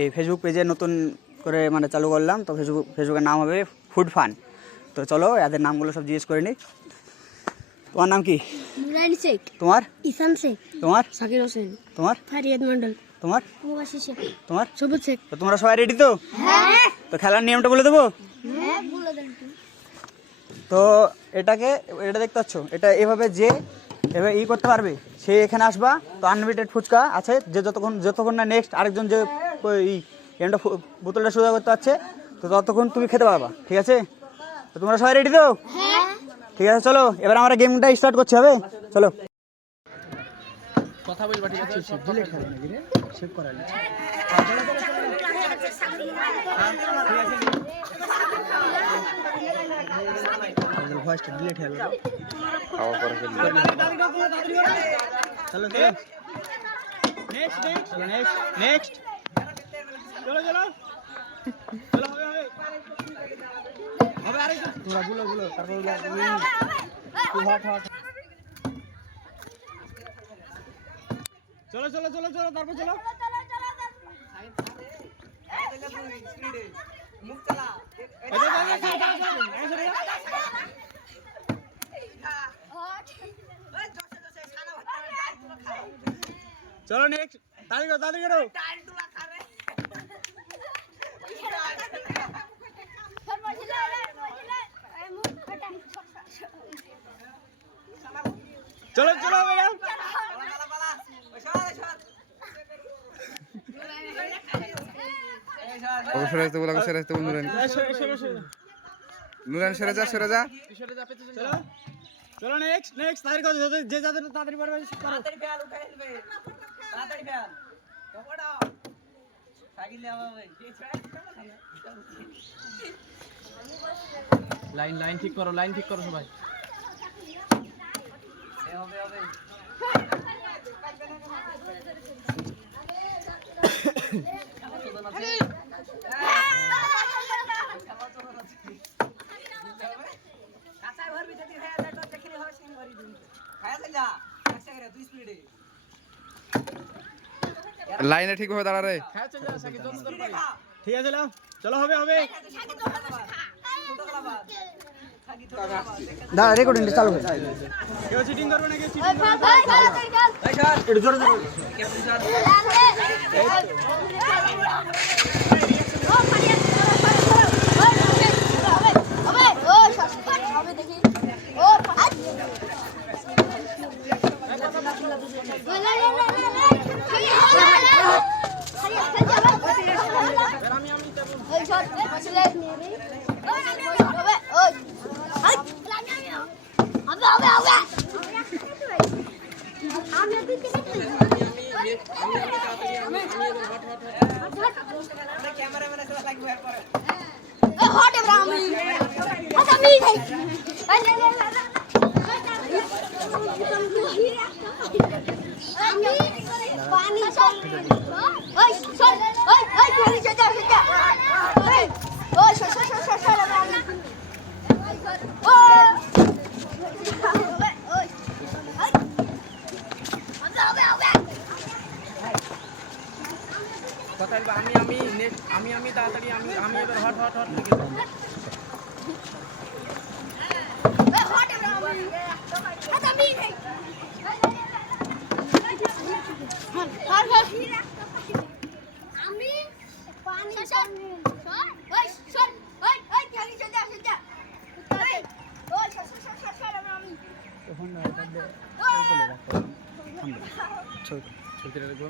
এই ফেসবুক পেজে নতুন করে মানে চালু করলাম, তো ফেসবুকের নাম হবে ফুড ফান। তো চলো এদের নামগুলো সব জিজ্ঞেস করে নিই। তোমার নাম কি? নুরাইন শেখ। তোমার? ইসান শেখ। তোমার? সাকির হোসেন। তোমার? ফারিয়াদ মন্ডল। তোমার? মুবাশির শেখ। তোমার? সবুজ শেখ। তো তোমরা সবাই রেডি তো? হ্যাঁ। তো খেলার নিয়মটা বলে দেবো? হ্যাঁ বলে দেন। তো এটা দেখতে পাচ্ছ, এটা এভাবে যে এবার করতে পারবে সে এখানে আসবা। তো আনলিমিটেড ফুচকা আছে, যে যতক্ষণ না নেক্সট আরেকজন যে এই গেমটা বোতলটা সোজা করতে পারছে, তো ততক্ষণ তুমি খেতে পারবা। ঠিক আছে? তো তোমরা সবাই রেডি তো? হ্যাঁ। ঠিক আছে, চলো এবার আমরা গেমটা স্টার্ট করছি। হবে? চলো। কথা বলবা? ঠিক আছে, ডিলিট করে নাকি রে? সেভ করা আছে। ভয়েসটা ডিলিট হয়ে গেল। আবার পরে চলো চলো। নেক্সট চলো চলো চলো। হবে আরে তোমরা গুলো তারপর হট চলো চলো চলো চলো তারপর চলো। মুখ চালা। চলো নেক্সট। তাড়াতাড়ি করো। চলো চলো ম্যাডাম। চলো নেক্সট তাড়াতাড়ি করো, যে যাদের তাড়াতাড়ি পারবে তাড়াতাড়ি ফেল উঠাই ফেলবে। তাড়াতাড়ি ফেল কপড়া সাইকেল হবে। লাইন ঠিক করো সবাই। হবে লাইনে ঠিক ভাবে দাঁড়া রে। ঠিক আছে চলো। হবে দাঁড়া, রেকর্ডিং চালু হবে। কেউ চিটিং করবে নাকি? একটু জোরে জোরে। আমি তাড়াতাড়ি আমি এবার হট ছবিটা রাখবো।